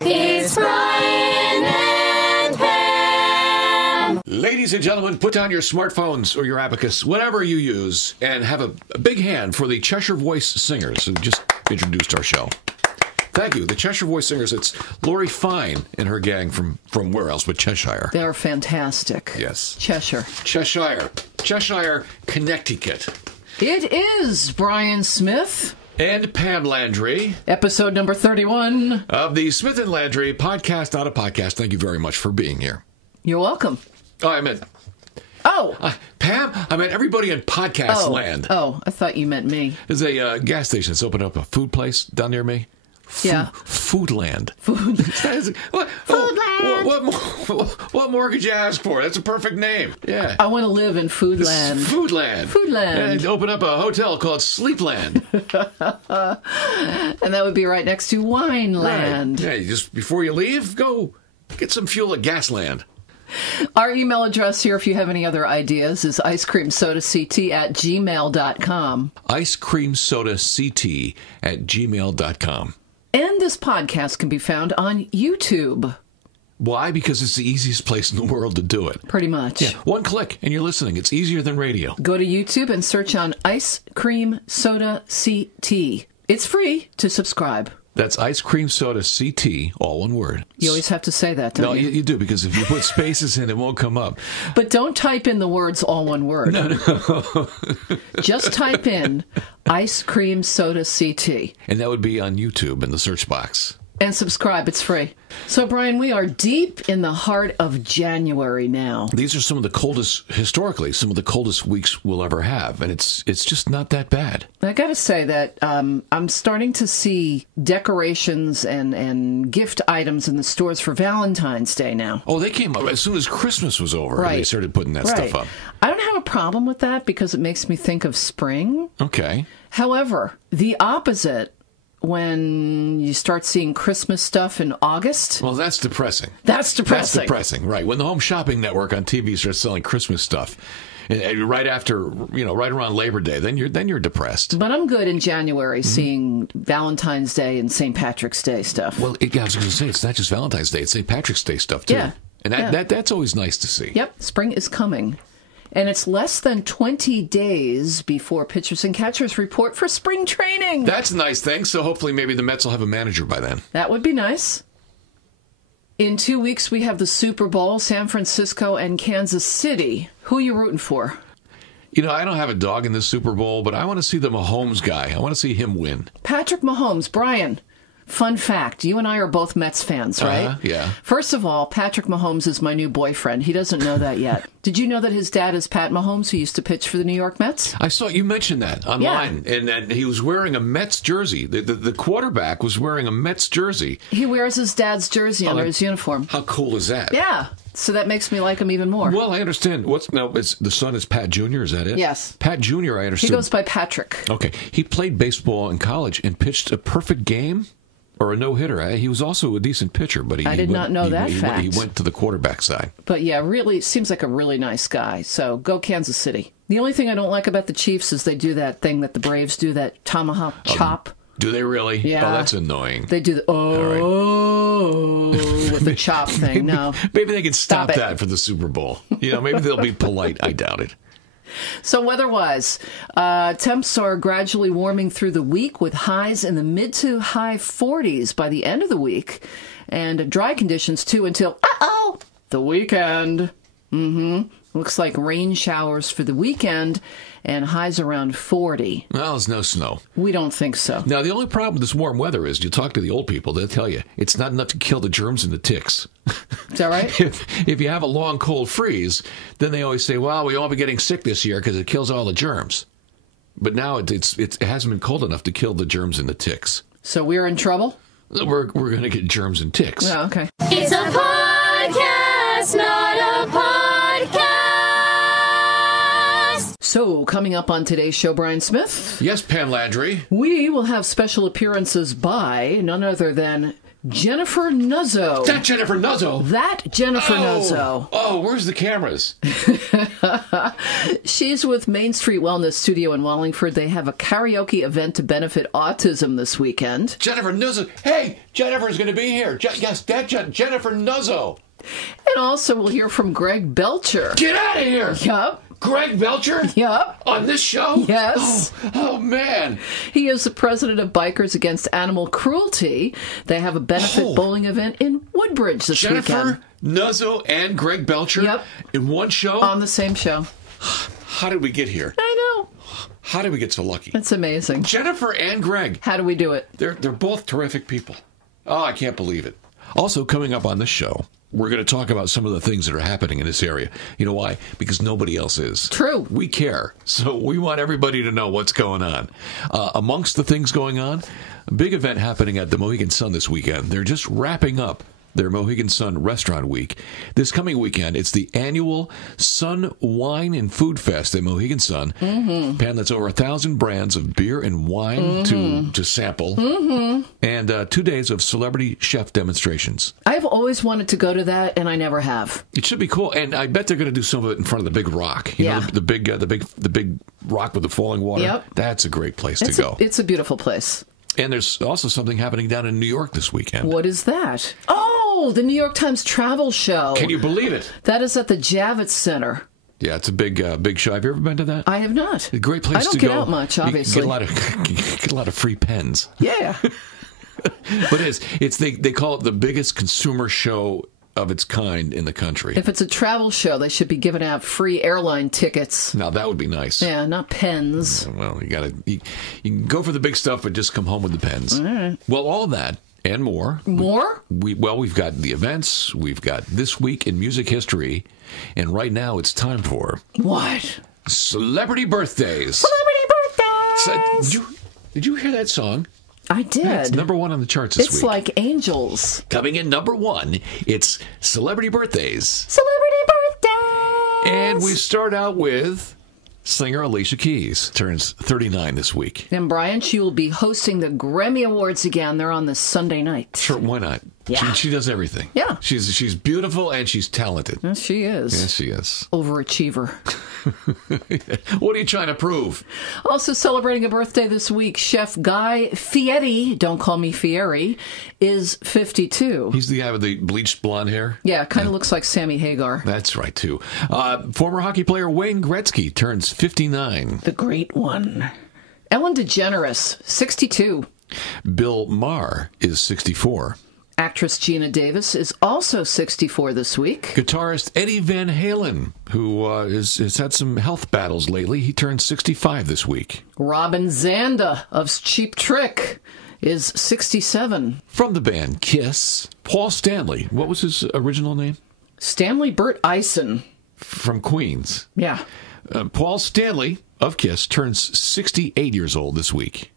It's Brian and Pam. Ladies and gentlemen, put down your smartphones or your abacus, whatever you use, and have a big hand for the Cheshire Voice Singers who just introduced our show. Thank you. The Cheshire Voice Singers, it's Lori Fine and her gang from where else but Cheshire. They're fantastic. Yes. Cheshire, Connecticut. It is Brian Smith. And Pam Landry. Episode number 31. Of the Smith and Landry podcast, not a podcast. Thank you very much for being here. You're welcome. Oh, I meant... Pam, I meant everybody in podcast land. Oh, I thought you meant me. There's a gas station that's opened up, a food place down near me. Foodland. Foodland. What more could you ask for? That's a perfect name. Yeah. I want to live in Foodland. Foodland. And open up a hotel called Sleepland. And that would be right next to Wineland. Right. Yeah, just before you leave, go get some fuel at Gasland. Our email address here, if you have any other ideas, is icecreamsodact@gmail.com. Icecreamsodact@gmail.com. And this podcast can be found on YouTube. Why? Because it's the easiest place in the world to do it. Pretty much. Yeah, one click and you're listening. It's easier than radio. Go to YouTube and search on Ice Cream Soda CT. It's free to subscribe. That's Ice Cream Soda CT, all one word. You always have to say that, don't you? No, you do, because if you put spaces in, it won't come up. But don't type in the words all one word. No. Just type in Ice Cream Soda CT. And that would be on YouTube in the search box. And subscribe. It's free. So, Brian, we are deep in the heart of January now. These are some of the coldest, historically, some of the coldest weeks we'll ever have. And it's just not that bad. I got to say that I'm starting to see decorations and gift items in the stores for Valentine's Day now. Oh, they came up as soon as Christmas was over. Right. They started putting that stuff up. I don't have a problem with that because it makes me think of spring. Okay. However, the opposite, when you start seeing Christmas stuff in August. Well, that's depressing. That's depressing, right. When the Home Shopping Network on TV starts selling Christmas stuff, and right after, right around Labor Day, then you're depressed. But I'm good in January seeing Valentine's Day and St. Patrick's Day stuff. Well, I was going to say, it's not just Valentine's Day, it's St. Patrick's Day stuff, too. Yeah. And that's always nice to see. Yep, spring is coming. And it's less than 20 days before pitchers and catchers report for spring training. That's a nice thing. So hopefully maybe the Mets will have a manager by then. That would be nice. In 2 weeks, we have the Super Bowl, San Francisco and Kansas City. Who are you rooting for? I don't have a dog in this Super Bowl, but I want to see the Mahomes guy. I want to see him win. Patrick Mahomes. Brian, fun fact, you and I are both Mets fans, right? Yeah. First of all, Patrick Mahomes is my new boyfriend. He doesn't know that yet. Did you know that his dad is Pat Mahomes, who used to pitch for the New York Mets? I saw you mentioned that online, and he was wearing a Mets jersey. The quarterback was wearing a Mets jersey. He wears his dad's jersey under his uniform. How cool is that? Yeah. So that makes me like him even more. Well, I understand. The son is Pat Jr., is that it? Yes. Pat Jr., I understood. He goes by Patrick. Okay. He played baseball in college and pitched a perfect game. Or a no-hitter. He was also a decent pitcher, but I did not know that fact. He went to the quarterback side. But yeah, really seems like a really nice guy. So go Kansas City. The only thing I don't like about the Chiefs is they do that thing that the Braves do, that tomahawk chop. Do they really? Yeah. Oh, that's annoying. They do the with the chop thing. No. Maybe they can stop that for the Super Bowl. Maybe they'll be polite. I doubt it. So weather-wise, temps are gradually warming through the week with highs in the mid to high 40s by the end of the week. And dry conditions, too, until, the weekend. Looks like rain showers for the weekend and highs around 40. Well, there's no snow. We don't think so. Now, the only problem with this warm weather is you talk to the old people, they'll tell you it's not enough to kill the germs and the ticks. Is that right? If you have a long, cold freeze, then they always say, well, we won't be getting sick this year because it kills all the germs. But now it hasn't been cold enough to kill the germs and the ticks. So we're in trouble? We're going to get germs and ticks. Yeah, okay. It's a podcast, not a podcast. So, coming up on today's show, Brian Smith. Yes, Pam Landry. We will have special appearances by none other than Jennifer Nuzzo. That Jennifer Nuzzo. That Jennifer Nuzzo. Oh, where's the cameras? She's with Main Street Wellness Studio in Wallingford. They have a karaoke event to benefit autism this weekend. Jennifer Nuzzo. Hey, Jennifer's going to be here. Yes, that Jennifer Nuzzo. And also we'll hear from Greg Belcher. Get out of here. Yup. Greg Belcher? Yup. On this show? Yes. Oh, man. He is the president of Bikers Against Animal Cruelty. They have a benefit bowling event in Woodbridge this weekend. Jennifer Nuzzo and Greg Belcher in one show? On the same show. How did we get here? I know. How did we get so lucky? It's amazing. Jennifer and Greg. How do we do it? They're both terrific people. Oh, I can't believe it. Also, coming up on this show, we're going to talk about some of the things that are happening in this area. You know why? Because nobody else is. True. We care. So we want everybody to know what's going on. Amongst the things going on, a big event happening at the Mohegan Sun this weekend. They're just wrapping up their Mohegan Sun Restaurant Week. This coming weekend, it's the annual Sun Wine and Food Fest at Mohegan Sun. Mm-hmm. Pan, that's over 1,000 brands of beer and wine to sample. Mm-hmm. And 2 days of celebrity chef demonstrations. I've always wanted to go to that, and I never have. It should be cool, and I bet they're going to do some of it in front of the big rock. You know, the big rock with the falling water. Yep. That's a great place to go. It's a beautiful place. And there's also something happening down in New York this weekend. What is that? Oh, the New York Times Travel Show. Can you believe it? That is at the Javits Center. Yeah, it's a big show. Have you ever been to that? I have not. A great place to go. I don't get out much, obviously. You get a lot of free pens. Yeah. But they call it the biggest consumer show of its kind in the country. If it's a travel show, they should be giving out free airline tickets. Now that would be nice. Yeah, not pens. Well, you can go for the big stuff, but just come home with the pens. All right. Well, all of that and more. More? We've got the events. We've got This Week in Music History, and right now it's time for what? Celebrity Birthdays. Celebrity birthdays. So, did you hear that song? I did. It's number one on the charts this week. It's like angels. Coming in number one, it's Celebrity Birthdays. Celebrity birthdays. And we start out with singer Alicia Keys. Turns 39 this week. And Brian, she will be hosting the Grammy Awards again. They're on this Sunday night. Sure, why not? Yeah. She does everything. Yeah. She's beautiful and she's talented. Yes, she is. Yes, she is. Overachiever. What are you trying to prove? Also celebrating a birthday this week, Chef Guy Fieri, don't call me Fieri, is 52. He's the guy with the bleached blonde hair? Yeah, kind of looks like Sammy Hagar. That's right, too. Former hockey player Wayne Gretzky turns 59. The great one. Ellen DeGeneres, 62. Bill Maher is 64. Actress Gina Davis is also 64 this week. Guitarist Eddie Van Halen, who has had some health battles lately, he turned 65 this week. Robin Zanda of Cheap Trick is 67. From the band Kiss, Paul Stanley. What was his original name? Stanley Bert Eisen. From Queens. Yeah. Paul Stanley of Kiss turns 68 years old this week.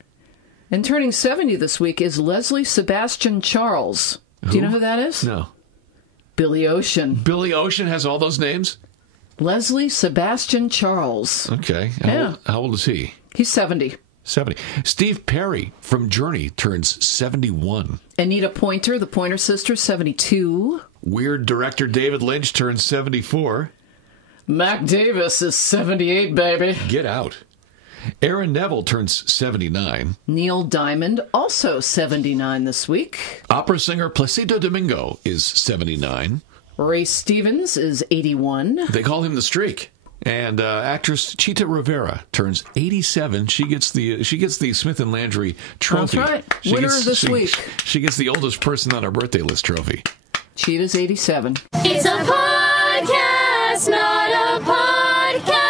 And turning 70 this week is Leslie Sebastian Charles. Do you know who that is? No. Billy Ocean. Billy Ocean has all those names? Leslie Sebastian Charles. Okay. How old is he? He's 70. 70. Steve Perry from Journey turns 71. Anita Pointer, the Pointer Sisters, 72. Weird director David Lynch turns 74. Mac Davis is 78, baby. Get out. Aaron Neville turns 79. Neil Diamond, also 79 this week. Opera singer Placido Domingo is 79. Ray Stevens is 81. They call him the Streak. And actress Chita Rivera turns 87. She gets the Smith & Landry trophy. That's right. Winner this week. She gets the oldest person on our birthday list trophy. Chita's 87. It's a podcast, not a podcast.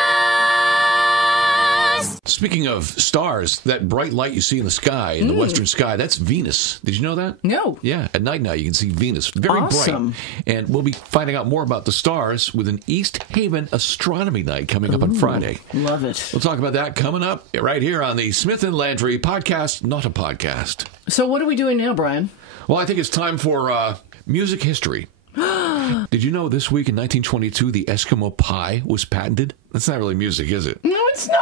Speaking of stars, that bright light you see in the sky, in the western sky, that's Venus. Did you know that? No. Yeah, at night now you can see Venus. Very awesome. bright. And we'll be finding out more about the stars with an East Haven astronomy night coming up on Friday. Love it. We'll talk about that coming up right here on the Smith & Landry podcast, not a podcast. So what are we doing now, Brian? Well, I think it's time for music history. Did you know this week in 1922 the Eskimo pie was patented? That's not really music, is it? No, it's not.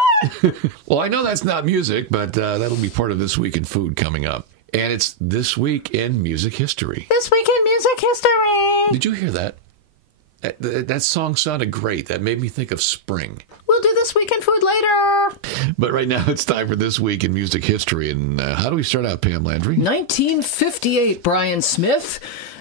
Well, I know that's not music, but that'll be part of This Week in Food coming up. And it's This Week in Music History. This Week in Music History. Did you hear that? That song sounded great. That made me think of spring. We'll do This Week in Food later. But right now it's time for This Week in Music History. And how do we start out, Pam Landry? 1958, Brian Smith.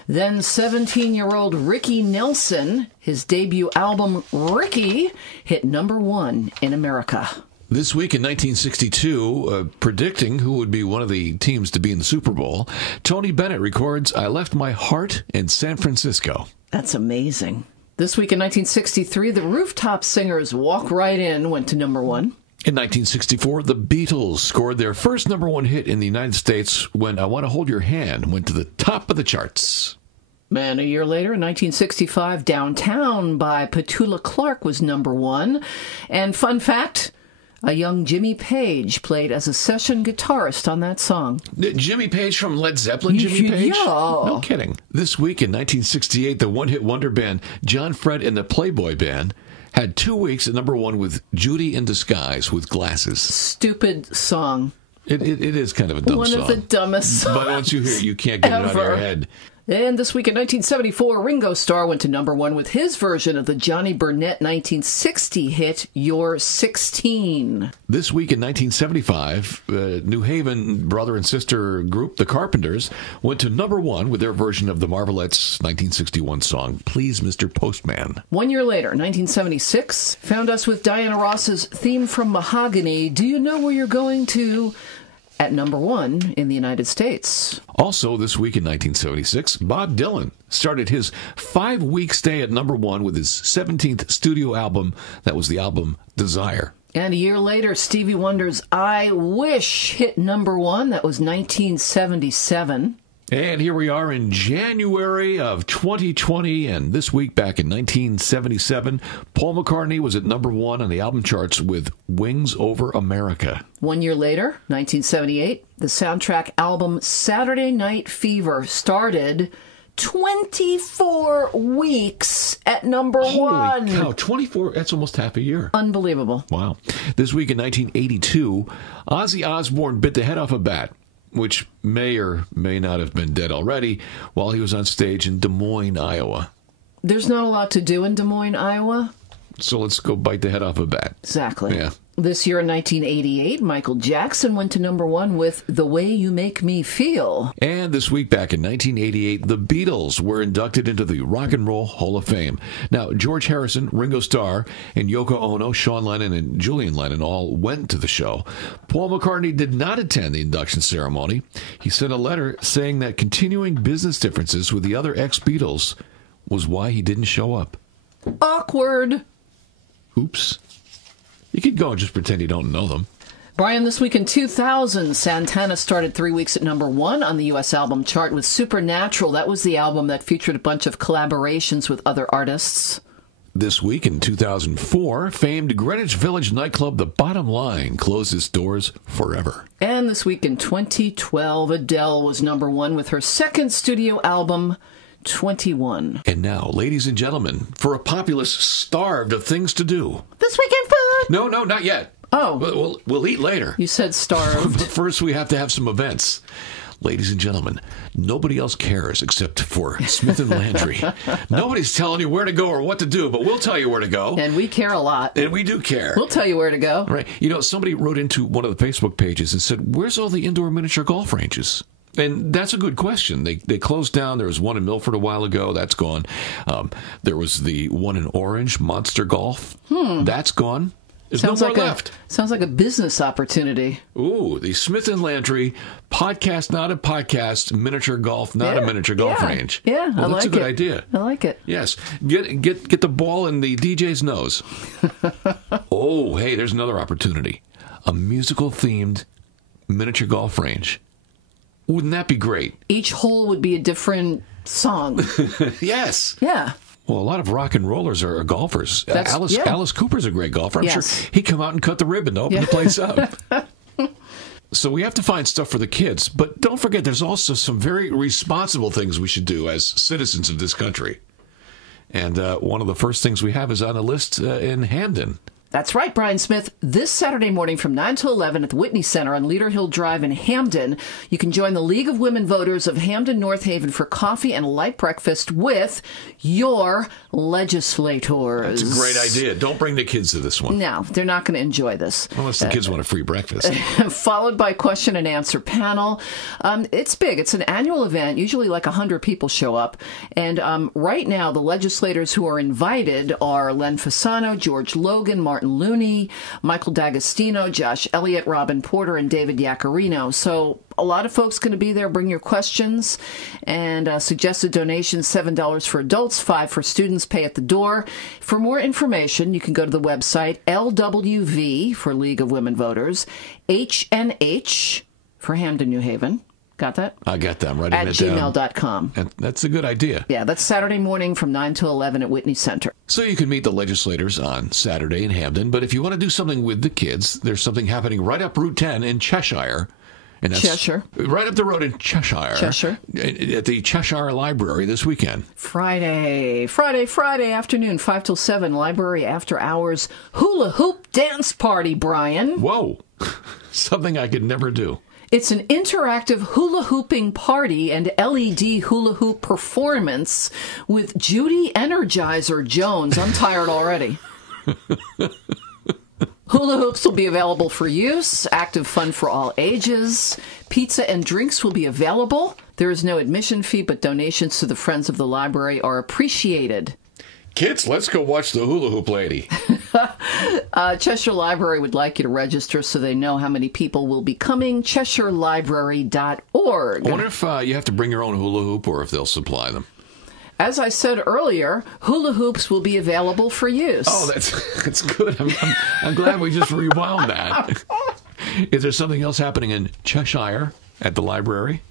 Then 17-year-old Ricky Nelson. His debut album, Ricky, hit #1 in America. This week in 1962, predicting who would be one of the teams to be in the Super Bowl, Tony Bennett records I Left My Heart in San Francisco. That's amazing. This week in 1963, the Rooftop Singers' Walk Right In went to #1. In 1964, the Beatles scored their first #1 hit in the United States when I Want to Hold Your Hand went to the top of the charts. And a year later, in 1965, Downtown by Petula Clark was #1. And fun fact, a young Jimmy Page played as a session guitarist on that song. Jimmy Page from Led Zeppelin, Jimmy Page? Yeah. No kidding. This week in 1968, the one-hit wonder band John Fred and the Playboy Band had 2 weeks at #1 with Judy in Disguise with Glasses. Stupid song. It is kind of a dumb One song. of the dumbest songs. But once you hear it, you can't get it out of your head. And this week in 1974, Ringo Starr went to #1 with his version of the Johnny Burnett 1960 hit, You're 16. This week in 1975, New Haven brother and sister group, The Carpenters, went to #1 with their version of the Marvelettes' 1961 song, Please Mr. Postman. 1 year later, 1976, found us with Diana Ross's theme from Mahogany, Do You Know Where You're Going To? At #1 in the United States. Also, this week in 1976, Bob Dylan started his 5-week stay at #1 with his 17th studio album. That was the album Desire. And a year later, Stevie Wonder's I Wish hit #1. That was 1977. And here we are in January of 2020, and this week back in 1977, Paul McCartney was at #1 on the album charts with Wings Over America. 1 year later, 1978, the soundtrack album Saturday Night Fever started 24 weeks at #1. Holy cow, 24, that's almost half a year. Unbelievable. Wow. This week in 1982, Ozzy Osbourne bit the head off a bat, which may or may not have been dead already, while he was on stage in Des Moines, Iowa. There's not a lot to do in Des Moines, Iowa. So let's go bite the head off a bat. Exactly. Yeah. This year in 1988, Michael Jackson went to #1 with The Way You Make Me Feel. And this week back in 1988, the Beatles were inducted into the Rock and Roll Hall of Fame. Now, George Harrison, Ringo Starr, and Yoko Ono, Sean Lennon, and Julian Lennon all went to the show. Paul McCartney did not attend the induction ceremony. He sent a letter saying that continuing business differences with the other ex-Beatles was why he didn't show up. Awkward. Oops. You could go and just pretend you don't know them. Brian, this week in 2000, Santana started 3 weeks at #1 on the U.S. album chart with Supernatural. That was the album that featured a bunch of collaborations with other artists. This week in 2004, famed Greenwich Village nightclub The Bottom Line closed its doors forever. And this week in 2012, Adele was #1 with her second studio album, 21. And now, ladies and gentlemen, for a populace starved of things to do. This week in food. No, not yet. Oh. We'll eat later. You said starved. But first, we have to have some events. Ladies and gentlemen, nobody else cares except for Smith and Landry. Nobody's telling you where to go or what to do, but we'll tell you where to go. And we care a lot. And we do care. We'll tell you where to go. Right. You know, somebody wrote into one of the Facebook pages and said, where's all the indoor miniature golf ranges? And that's a good question. They closed down. There was one in Milford a while ago. That's gone. There was the one in Orange, Monster Golf. That's gone. There's no more left. Sounds like a business opportunity. Ooh, the Smith and Landry podcast, not a podcast, miniature golf, not a miniature golf range. Yeah, well, I like it. That's a good idea. I like it. Yes. Get the ball in the DJ's nose. Oh, hey, there's another opportunity. A musical-themed miniature golf range. Wouldn't that be great? Each hole would be a different song. Yes. Yeah. Well, a lot of rock and rollers are golfers. Alice Cooper's a great golfer. I'm sure he'd come out and cut the ribbon to open the place up. So we have to find stuff for the kids. But don't forget, there's also some very responsible things we should do as citizens of this country. And one of the first things we have is on a list in Hamden. That's right, Brian Smith. This Saturday morning from 9 to 11 at the Whitney Center on Leader Hill Drive in Hamden, you can join the League of Women Voters of Hamden North Haven for coffee and a light breakfast with your legislators. That's a great idea. Don't bring the kids to this one. No, they're not going to enjoy this. Unless the kids want a free breakfast. Followed by question and answer panel. It's big. It's an annual event. Usually like 100 people show up. And right now, the legislators who are invited are Len Fasano, George Logan, Martin Looney, Michael D'Agostino, Josh Elliott, Robin Porter, and David Yacarino. So a lot of folks going to be there. Bring your questions. And suggested donations, $7 for adults, $5 for students, pay at the door. For more information, you can go to the website LWV for League of Women Voters, HNH for Hamden, New Haven. Got that? I got that. I'm writing it down. At gmail.com. And that's a good idea. Yeah, that's Saturday morning from 9 to 11 at Whitney Center. So you can meet the legislators on Saturday in Hamden, but if you want to do something with the kids, there's something happening right up Route 10 in Cheshire. And that's Cheshire. Right up the road in Cheshire. Cheshire. At the Cheshire Library this weekend. Friday afternoon, 5 till 7, library after hours hula hoop dance party, Brian. Whoa. Something I could never do. It's an interactive hula hooping party and LED hula hoop performance with Judy Energizer Jones. I'm tired already. Hula hoops will be available for use. Active fun for all ages. Pizza and drinks will be available. There is no admission fee, but donations to the Friends of the Library are appreciated. Kids, let's go watch the hula hoop lady. Cheshire Library would like you to register so they know how many people will be coming. CheshireLibrary.org. I wonder if you have to bring your own hula hoop or if they'll supply them. As I said earlier, hula hoops will be available for use. Oh, that's good. I'm glad we just rewound that. Is there something else happening in Cheshire at the library?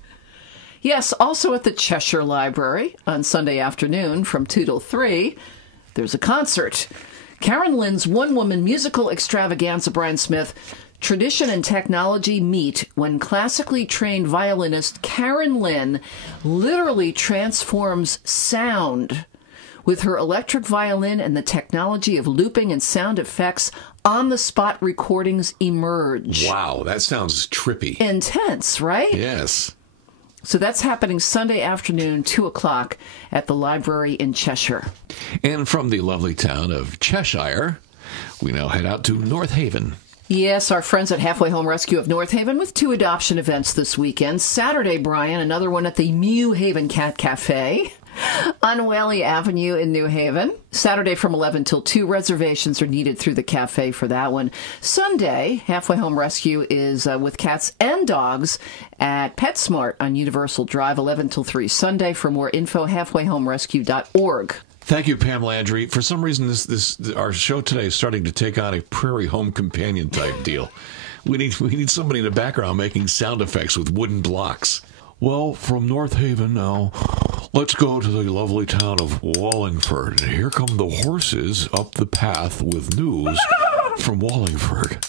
Yes, also at the Cheshire Library on Sunday afternoon from 2 till 3, there's a concert. Karen Lynn's one-woman musical extravaganza, Brian Smith, tradition and technology meet when classically trained violinist Karen Lynn literally transforms sound with her electric violin, and the technology of looping and sound effects on-the-spot recordings emerge. Wow, that sounds trippy. Intense, right? Yes. So that's happening Sunday afternoon, 2 o'clock at the library in Cheshire. And from the lovely town of Cheshire, we now head out to North Haven. Yes, our friends at Halfway Home Rescue of North Haven with 2 adoption events this weekend. Saturday, Brian, another one at the New Haven Cat Cafe on Whaley Avenue in New Haven. Saturday from 11 till 2. Reservations are needed through the cafe for that one. Sunday, Halfway Home Rescue is with cats and dogs at PetSmart on Universal Drive, 11 till 3. Sunday. For more info, halfwayhomerescue.org. Thank you, Pam Landry. For some reason, our show today is starting to take on a prairie home companion type deal. We need somebody in the background making sound effects with wooden blocks. Well, from North Haven now, let's go to the lovely town of Wallingford. Here come the horses up the path with news from Wallingford.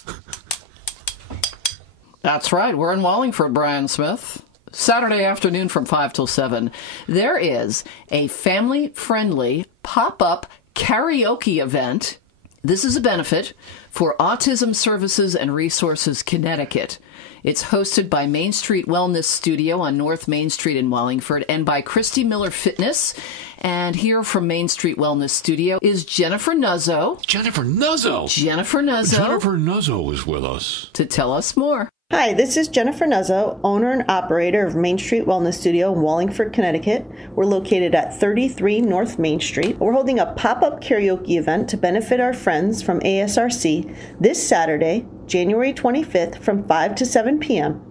That's right. We're in Wallingford, Brian Smith. Saturday afternoon from 5 till 7. There is a family-friendly pop-up karaoke event. This is a benefit for Autism Services and Resources Connecticut. It's hosted by Main Street Wellness Studio on North Main Street in Wallingford and by Christy Miller Fitness. And here from Main Street Wellness Studio is Jennifer Nuzzo. Jennifer Nuzzo! Jennifer Nuzzo is with us to tell us more. Hi, this is Jennifer Nuzzo, owner and operator of Main Street Wellness Studio in Wallingford, Connecticut. We're located at 33 North Main Street. We're holding a pop-up karaoke event to benefit our friends from ASRC this Saturday, January 25th from 5 to 7 p.m.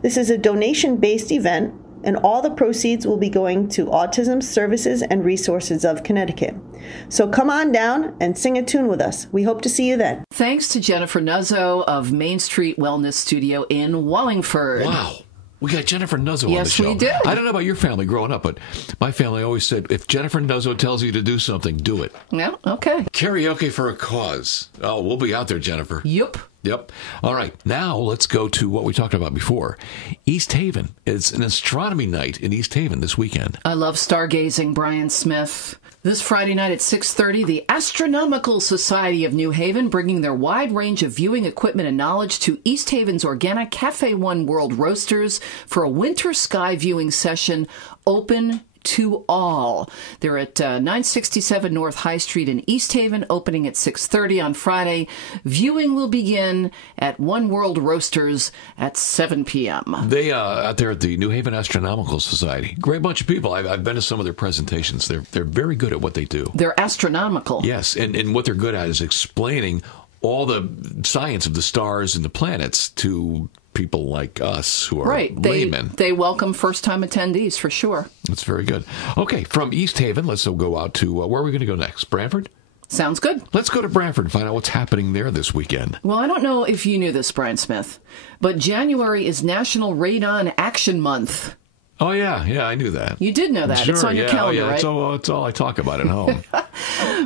This is a donation-based event, and all the proceeds will be going to Autism Services and Resources of Connecticut. So come on down and sing a tune with us. We hope to see you then. Thanks to Jennifer Nuzzo of Main Street Wellness Studio in Wallingford. Wow. We got Jennifer Nuzzo on the Yes, show. we did. I don't know about your family growing up, but my family always said, if Jennifer Nuzzo tells you to do something, do it. Yeah, okay. Karaoke for a cause. Oh, we'll be out there, Jennifer. Yup. Yep. All right. Now let's go to what we talked about before. East Haven. It's an astronomy night in East Haven this weekend. I love stargazing, Brian Smith. This Friday night at 6:30, the Astronomical Society of New Haven bringing their wide range of viewing equipment and knowledge to East Haven's organic Cafe One World Roasters for a winter sky viewing session open to all. They're at 967 North High Street in East Haven, opening at 6:30 on Friday. Viewing will begin at One World Roasters at 7 p.m. They out there at the New Haven Astronomical Society, great bunch of people. I've been to some of their presentations. They're very good at what they do. They're astronomical. Yes, and what they're good at is explaining all the science of the stars and the planets to people like us who are laymen. They welcome first-time attendees for sure. That's very good. Okay, from East Haven, let's go out to, where are we going to go next? Brantford? Sounds good. Let's go to Brantford and find out what's happening there this weekend. Well, I don't know if you knew this, Brian Smith, but January is National Radon Action Month. Oh, yeah, I knew that. You did know that. Sure, it's on your calendar, right? It's all I talk about at home.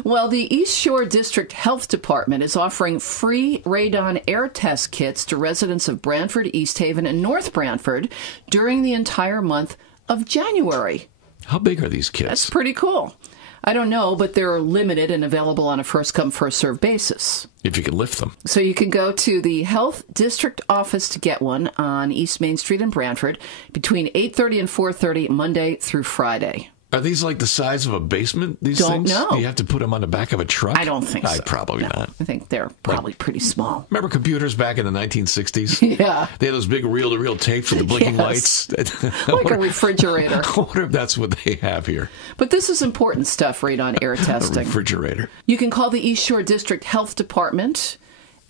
Well, the East Shore District Health Department is offering free radon air test kits to residents of Brantford, East Haven, and North Brantford during the entire month of January. How big are these kits? That's pretty cool. I don't know, but they're limited and available on a first-come, first-served basis. If you can lift them. So you can go to the Health District office to get one on East Main Street in Brantford between 8:30 and 4:30 Monday through Friday. Are these like the size of a basement, these Don't things? know. Do you have to put them on the back of a truck? I don't think so. Probably No, not. I think they're probably pretty small. Remember computers back in the 1960s? Yeah. They had those big reel-to-reel tapes with the blinking Yes. lights. Like a refrigerator. I wonder if that's what they have here. But this is important stuff, radon air A testing. refrigerator. You can call the East Shore District Health Department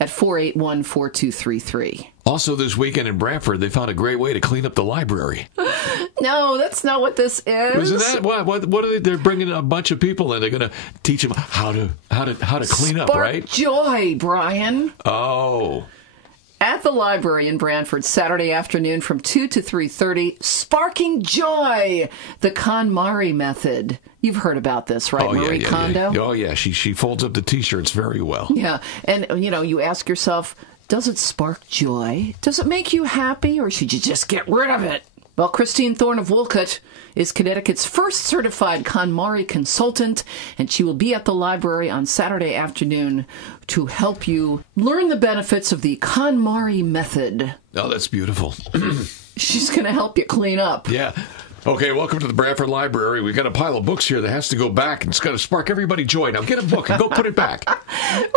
at 481-4233. Also this weekend in Brantford, they found a great way to clean up the library. No, that's not what this is. Isn't that what are they? They're bringing a bunch of people in. They're going to teach them how to clean up, Spark right? joy, Brian. Oh. At the library in Brantford, Saturday afternoon from 2 to 3:30, Sparking Joy, the KonMari method. You've heard about this, right, Marie Kondo? Yeah. Oh, yeah. She folds up the T-shirts very well. Yeah, and, you ask yourself, does it spark joy? Does it make you happy, or should you just get rid of it? Well, Christine Thorne of Wolcott is Connecticut's first certified KonMari consultant, and she will be at the library on Saturday afternoon to help you learn the benefits of the KonMari method. Oh, that's beautiful. She's going to help you clean up. Yeah. Okay, welcome to the Brantford Library. We've got a pile of books here that has to go back, and it's got to spark everybody joy. Now get a book and go put it back.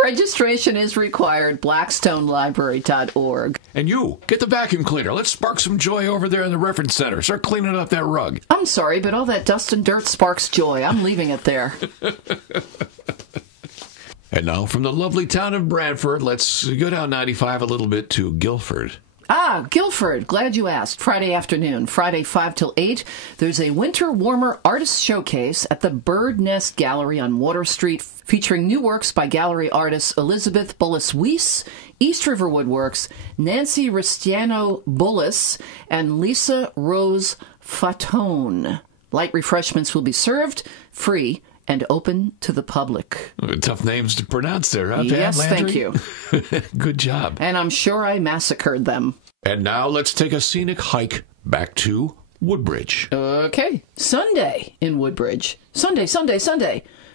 Registration is required, blackstonelibrary.org. And you, get the vacuum cleaner. Let's spark some joy over there in the reference center. Start cleaning up that rug. I'm sorry, but all that dust and dirt sparks joy. I'm leaving it there. And now from the lovely town of Brantford, let's go down 95 a little bit to Guilford. Ah, Guilford. Glad you asked. Friday afternoon, Friday 5 till 8, there's a Winter Warmer Artist Showcase at the Bird Nest Gallery on Water Street, featuring new works by gallery artists Elizabeth Bullis-Weiss, East River Woodworks, Nancy Ristiano-Bullis, and Lisa Rose Fatone. Light refreshments will be served, free, and open to the public. Tough names to pronounce there, huh, Pam Yes, Landry? thank you. Good job. And I'm sure I massacred them. And now let's take a scenic hike back to Woodbridge. Okay. Sunday in Woodbridge. Sunday.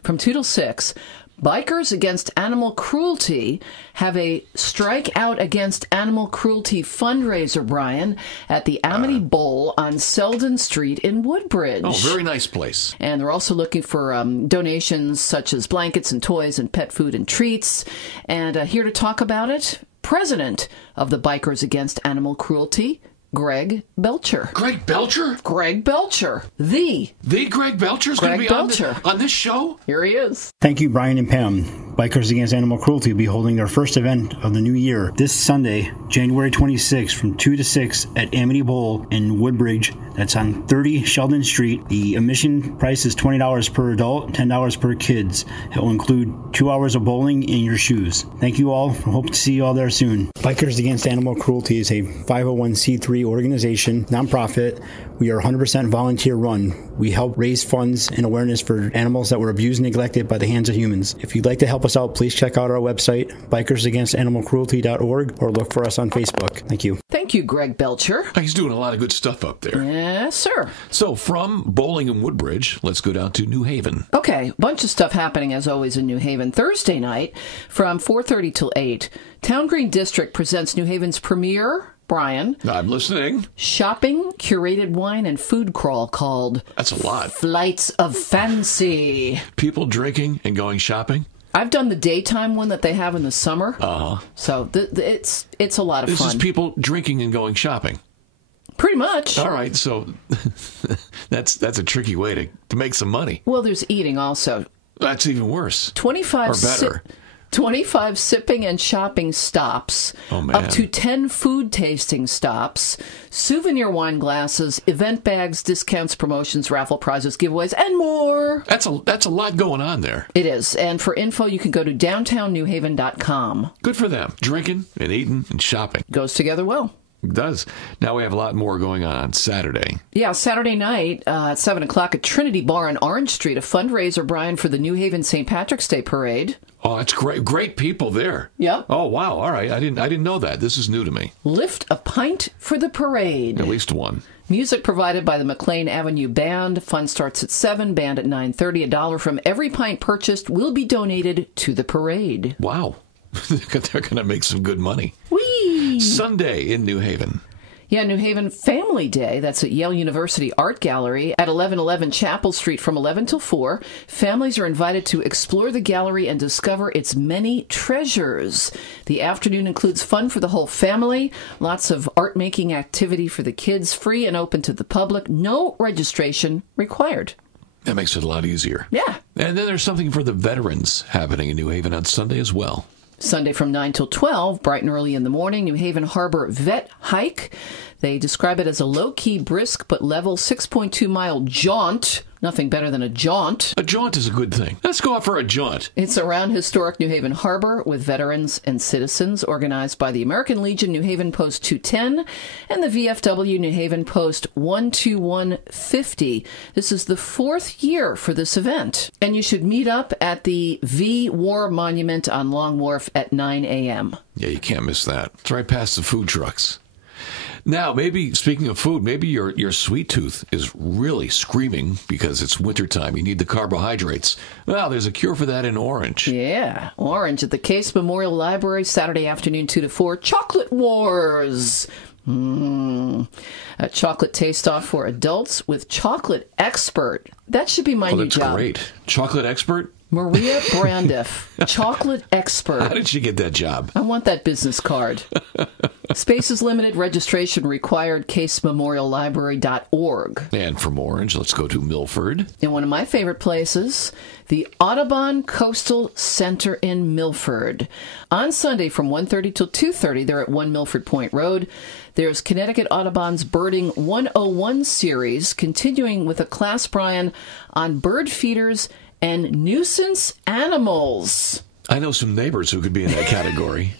From 2 till 6. Bikers Against Animal Cruelty have a Strike Out Against Animal Cruelty fundraiser, Brian, at the Amity Bowl on Selden Street in Woodbridge. Oh, very nice place. And they're also looking for donations such as blankets and toys and pet food and treats. And here to talk about it, President of the Bikers Against Animal Cruelty, Greg Belcher. Greg Belcher? Greg Belcher. The Greg Belcher's going to be Belcher. on this show? Here he is. Thank you, Brian and Pam. Bikers Against Animal Cruelty will be holding their first event of the new year this Sunday, January 26th from 2 to 6 at Amity Bowl in Woodbridge. That's on 30 Sheldon Street. The admission price is $20 per adult, $10 per kids. It will include 2 hours of bowling and your shoes. Thank you all. Hope to see you all there soon. Bikers Against Animal Cruelty is a 501c3 organization, nonprofit. We are 100% volunteer run. We help raise funds and awareness for animals that were abused and neglected by the hands of humans. If you'd like to help us out, please check out our website, bikersagainstanimalcruelty.org, or look for us on Facebook. Thank you. Thank you, Greg Belcher. He's doing a lot of good stuff up there. Yes, sir. So from Bowling and Woodbridge, let's go down to New Haven. Okay, bunch of stuff happening as always in New Haven. Thursday night from 4:30 till 8, Town Green District presents New Haven's premier, Brian, I'm listening. shopping, curated wine, and food crawl called That's a lot. Flights of Fancy. People drinking and going shopping. I've done the daytime one that they have in the summer. So it's a lot of This fun. is people drinking and going shopping. Pretty much. All right, so that's a tricky way to make some money. Well, there's eating also. That's even worse. 25 Or better. 25 sipping and shopping stops, Oh, man. up to 10 food tasting stops, souvenir wine glasses, event bags, discounts, promotions, raffle prizes, giveaways, and more. That's a lot going on there. It is. And for info, you can go to downtownnewhaven.com. Good for them. Drinking and eating and shopping. Goes together well. It does. Now we have a lot more going on Saturday. Yeah, Saturday night at 7 o'clock at Trinity Bar on Orange Street, a fundraiser, Brian, for the New Haven St. Patrick's Day Parade. Oh, it's great. Great people there. Yep. Oh, wow. All right. I didn't know that. This is new to me. Lift a pint for the parade. At least one. Music provided by the McLean Avenue Band. Fun starts at 7, band at 9:30. $1 from every pint purchased will be donated to the parade. Wow. They're going to make some good money. Whee! Sunday in New Haven. Yeah, New Haven Family Day. That's at Yale University Art Gallery at 1111 Chapel Street from 11 till 4. Families are invited to explore the gallery and discover its many treasures. The afternoon includes fun for the whole family, lots of art-making activity for the kids, free and open to the public, no registration required. That makes it a lot easier. Yeah. And then there's something for the veterans happening in New Haven on Sunday as well. Sunday from 9 till 12, bright and early in the morning, New Haven Harbor Vet Hike. They describe it as a low-key, brisk, but level 6.2-mile jaunt. Nothing better than a jaunt. A jaunt is a good thing. Let's go out for a jaunt. It's around historic New Haven Harbor with veterans and citizens, organized by the American Legion New Haven Post 210 and the VFW New Haven Post 12150. This is the 4th year for this event. And you should meet up at the V War Monument on Long Wharf at 9 a.m. Yeah, you can't miss that. It's right past the food trucks. Now, maybe, speaking of food, maybe your sweet tooth is really screaming because it's wintertime. You need the carbohydrates. Well, there's a cure for that in Orange. Yeah, Orange at the Case Memorial Library, Saturday afternoon 2 to 4. Chocolate Wars. A chocolate taste-off for adults with chocolate expert. That should be my new That's job. great. Chocolate expert? Maria Brandiff, chocolate expert. How did she get that job? I want that business card. Space is limited, registration required, casememoriallibrary.org. And from Orange, let's go to Milford. In one of my favorite places, the Audubon Coastal Center in Milford. On Sunday from 1:30 till 2:30, they're at 1 Milford Point Road. There's Connecticut Audubon's Birding 101 series, continuing with a class, Brian, on bird feeders and nuisance animals. I know some neighbors who could be in that category.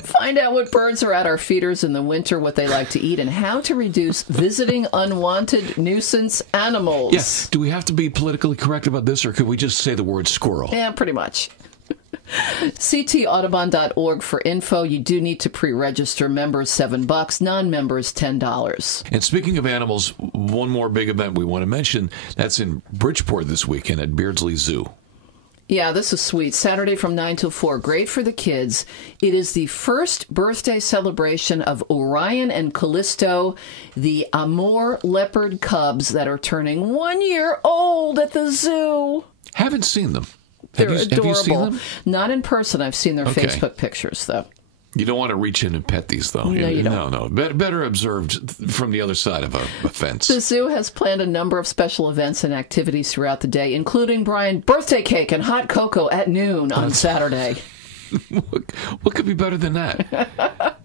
Find out what birds are at our feeders in the winter, what they like to eat, and how to reduce visiting unwanted nuisance animals. Yes. Do we have to be politically correct about this, or could we just say the word squirrel? Yeah, pretty much. ctaudubon.org for info. You do need to pre-register. Members $7, non-members $10. And speaking of animals, one more big event we want to mention, that's in Bridgeport this weekend at Beardsley Zoo. Yeah, this is sweet. Saturday from 9 till 4. Great for the kids. It is the first birthday celebration of Orion and Callisto, the Amur leopard cubs that are turning 1 year old at the zoo. Haven't seen them. They're Have adorable. you seen them? Not in person. I've seen their Okay. Facebook pictures, though. You don't want to reach in and pet these, though. No, you don't. No. Better observed from the other side of a fence. The zoo has planned a number of special events and activities throughout the day, including, Brian, birthday cake and hot cocoa at noon on Saturday. What could be better than that?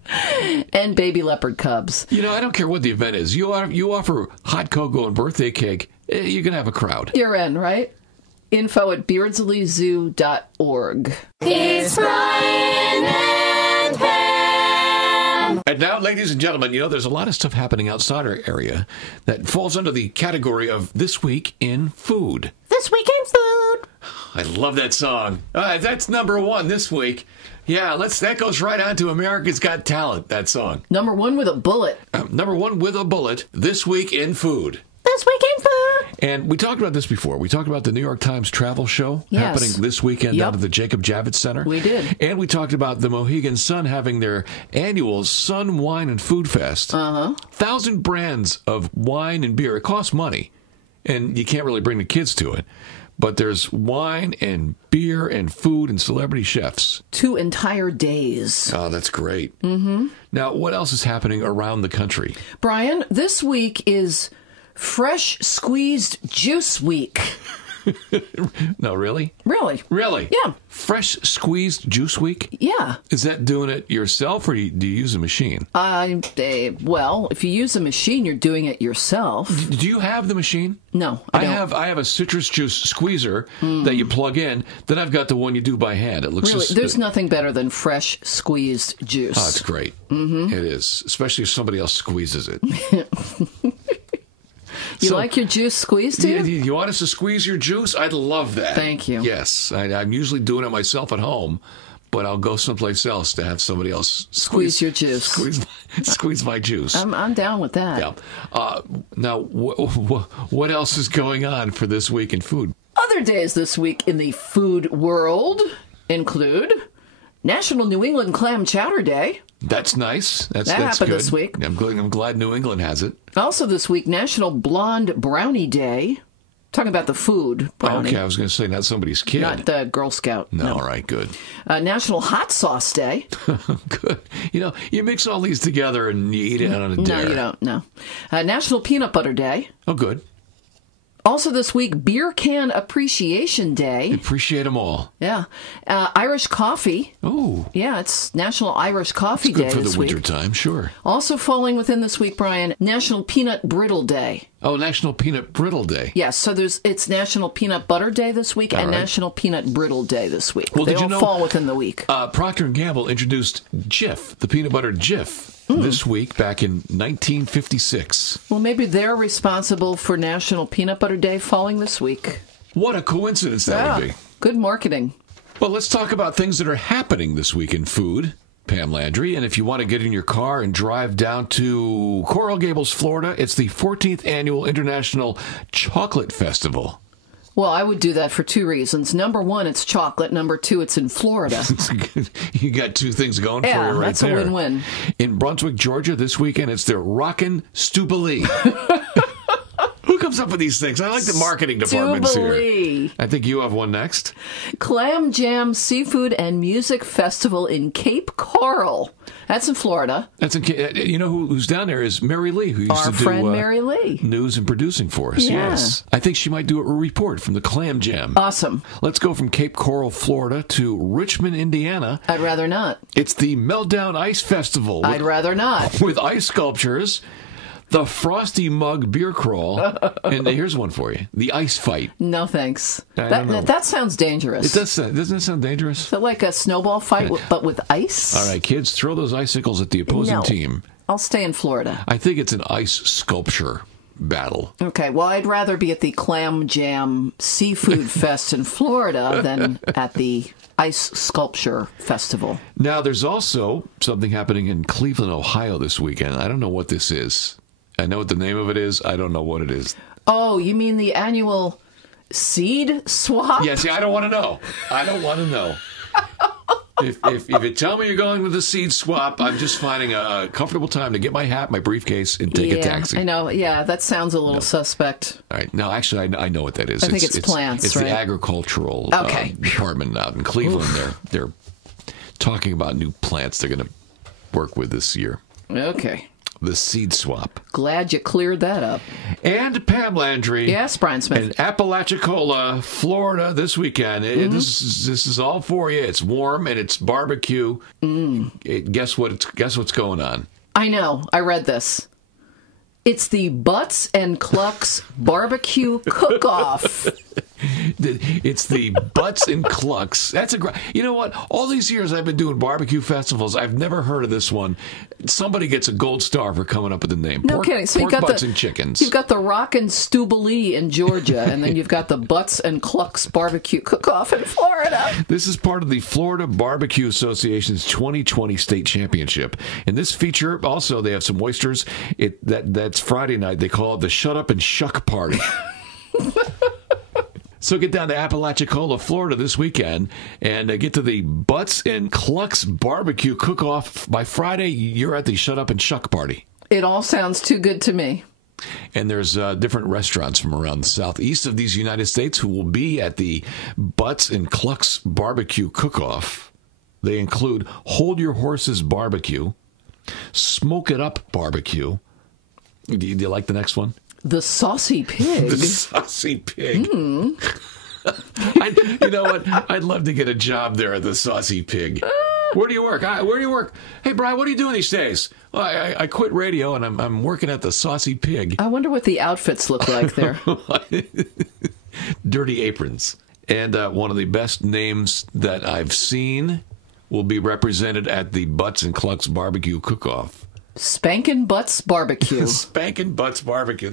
And baby leopard cubs. You know, I don't care what the event is. You offer hot cocoa and birthday cake, you're going to have a crowd. You're in, right? Info at beardsleyzoo.org. It's Brian and Pam. And now, ladies and gentlemen, there's a lot of stuff happening outside our area that falls under the category of This Week in Food. This Week in Food. I love that song. That's number one this week. Yeah, that goes right on to America's Got Talent, that song. Number one with a bullet. Number one with a bullet, This Week in Food. This Week in Food. And we talked about this before. We talked about the New York Times travel show Yes. happening this weekend down at the Jacob Javits Center. We did. And we talked about the Mohegan Sun having their annual Sun Wine and Food Fest. 1,000 brands of wine and beer. It costs money, and you can't really bring the kids to it. But there's wine and beer and food and celebrity chefs. 2 entire days. Oh, that's great. Mm-hmm. Now, what else is happening around the country? Brian, this week is Fresh Squeezed Juice Week. No, really? Really? Really? Yeah. Fresh Squeezed Juice Week? Yeah. Is that doing it yourself, or do you use a machine? Well, if you use a machine, you're doing it yourself. Do you have the machine? No, I don't. I have a citrus juice squeezer that you plug in. Then I've got the one you do by hand. It looks Really, just, there's nothing better than fresh squeezed juice. Oh, it's great. Mm-hmm. It is, especially if somebody else squeezes it. You like your juice squeezed, too? You want us to squeeze your juice? I'd love that. Thank you. Yes, I'm usually doing it myself at home, but I'll go someplace else to have somebody else Squeeze your juice. Squeeze my juice. I'm down with that. Yeah. Now, what else is going on for this week in food? Other days this week in the food world include National New England Clam Chowder Day. That's nice. That's happened good. this week. I'm glad New England has it. Also this week, National Blonde Brownie Day. Talking about the food brownie. Okay, I was going to say not somebody's kid. Not the Girl Scout. No, all right, good. National Hot Sauce Day. Good. You mix all these together and you eat it on a dare. No, you don't. No. National Peanut Butter Day. Oh, good. Also this week, Beer Can Appreciation Day. Appreciate them all. Yeah. Irish Coffee. Oh. Yeah, it's National Irish Coffee Good Day for this the week. winter time, sure. Also falling within this week, Brian, National Peanut Brittle Day. Oh, National Peanut Brittle Day. Yes, so it's National Peanut Butter Day this week and National Peanut Brittle Day this week. Well, they did you all know, fall within the week. Procter & Gamble introduced Jif, the peanut butter Jif, this week back in 1956. Well, maybe they're responsible for National Peanut Butter Day falling this week. What a coincidence that would be. Good marketing. Well, let's talk about things that are happening this week in food. Pam Landry, and if you want to get in your car and drive down to Coral Gables, Florida, it's the 14th Annual International Chocolate Festival. Well, I would do that for 2 reasons. Number 1, it's chocolate. Number 2, it's in Florida. You got 2 things going for you right that's there. A win-win. In Brunswick, Georgia, this weekend, it's their Rockin' Stoubalee. Who comes up with these things? I like the marketing departments Stoubalee. here. I think you have one next. Clam Jam Seafood and Music Festival in Cape Coral. That's in Florida. That's you know who's down there is Mary Lee, who used Our to do friend Mary Lee. news and producing for us. Yeah. Yes, I think she might do a report from the Clam Jam. Awesome. Let's go from Cape Coral, Florida, to Richmond, Indiana. I'd rather not. It's the Meltdown Ice Festival. I'd rather not. With ice sculptures, the Frosty Mug Beer Crawl, and here's one for you: the Ice Fight. No, thanks. I don't know. That sounds dangerous. It does. Doesn't it sound dangerous? Is it like a snowball fight, but with ice? All right, kids, throw those icicles at the opposing No. team. I'll stay in Florida. I think it's an ice sculpture battle. Okay, well, I'd rather be at the Clam Jam Seafood Fest in Florida than at the Ice Sculpture Festival. Now, there's also something happening in Cleveland, Ohio this weekend. I don't know what this is. I know what the name of it is. I don't know what it is. Oh, you mean the annual seed swap? Yeah, see, I don't want to know. I don't want to know. If you tell me you're going with a seed swap, I'm just finding a comfortable time to get my hat, my briefcase, and take a taxi. I know. Yeah, that sounds a little suspect. All right. No, actually, I know what that is. I think it's plants, It's right? the agricultural department out in Cleveland. They're talking about new plants they're going to work with this year. Okay. The seed swap. Glad you cleared that up. And Pam Landry. Yes, Brian Smith. In Apalachicola, Florida, this weekend. This is all for you. It's warm and it's barbecue. Guess what's going on? I know. I read this. It's the Butts and Clucks Barbecue Cook-Off. It's the Butts and Clucks. That's a great. You know what? All these years I've been doing barbecue festivals, I've never heard of this one. Somebody gets a gold star for coming up with the name. No kidding. So pork you've got butts the and chickens. You've got the Rockin' Stubilee in Georgia, and then you've got the Butts and Clucks barbecue cook-off in Florida. This is part of the Florida Barbecue Association's 2020 state championship. And this feature, also, they have some oysters. That's Friday night. They call it the Shut Up and Shuck Party. So get down to Apalachicola, Florida this weekend and get to the Butts and Clucks barbecue cook-off. By Friday, you're at the Shut Up and Shuck Party. It all sounds too good to me. And there's different restaurants from around the southeast of these United States who will be at the Butts and Clucks barbecue cook-off. They include Hold Your Horses Barbecue, Smoke It Up Barbecue. Do you like the next one? The Saucy Pig. The Saucy Pig. You know what? I'd love to get a job there at the Saucy Pig. Where do you work? Where do you work? Hey, Brian, what are you doing these days? Well, I quit radio and I'm working at the Saucy Pig. I wonder what the outfits look like there. Dirty aprons. And one of the best names that I've seen will be represented at the Butts and Clucks barbecue cook-off. Spankin' Butts Barbecue. Spankin' Butts Barbecue.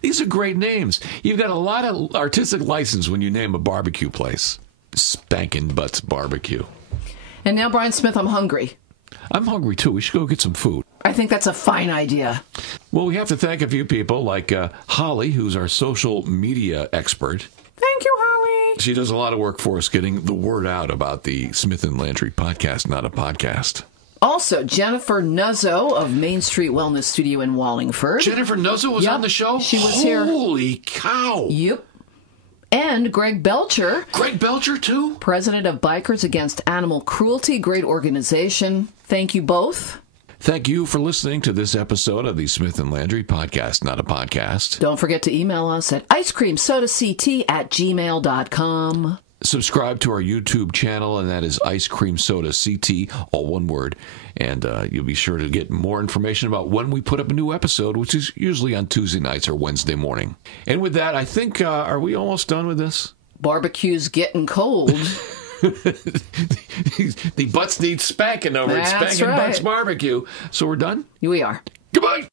These are great names. You've got a lot of artistic license when you name a barbecue place. Spankin' Butts Barbecue. And now, Brian Smith, I'm hungry. I'm hungry, too. We should go get some food. I think that's a fine idea. Well, we have to thank a few people like Holly, who's our social media expert. Thank you, Holly. She does a lot of work for us getting the word out about the Smith and Landry podcast, not a podcast. Also, Jennifer Nuzzo of Main Street Wellness Studio in Wallingford. Jennifer Nuzzo was on the show? She was here. Holy cow. Yep. And Greg Belcher. Greg Belcher, too? President of Bikers Against Animal Cruelty. Great organization. Thank you both. Thank you for listening to this episode of the Smith and Landry podcast, not a podcast. Don't forget to email us at icecreamsodact@gmail.com. Subscribe to our YouTube channel, and that is Ice Cream Soda CT, all one word. And you'll be sure to get more information about when we put up a new episode, which is usually on Tuesday nights or Wednesday morning. And with that, I think, are we almost done with this? Barbecue's getting cold. The butts need spanking over at That's Spankin' right. Butts Barbecue. So we're done? We are. Goodbye.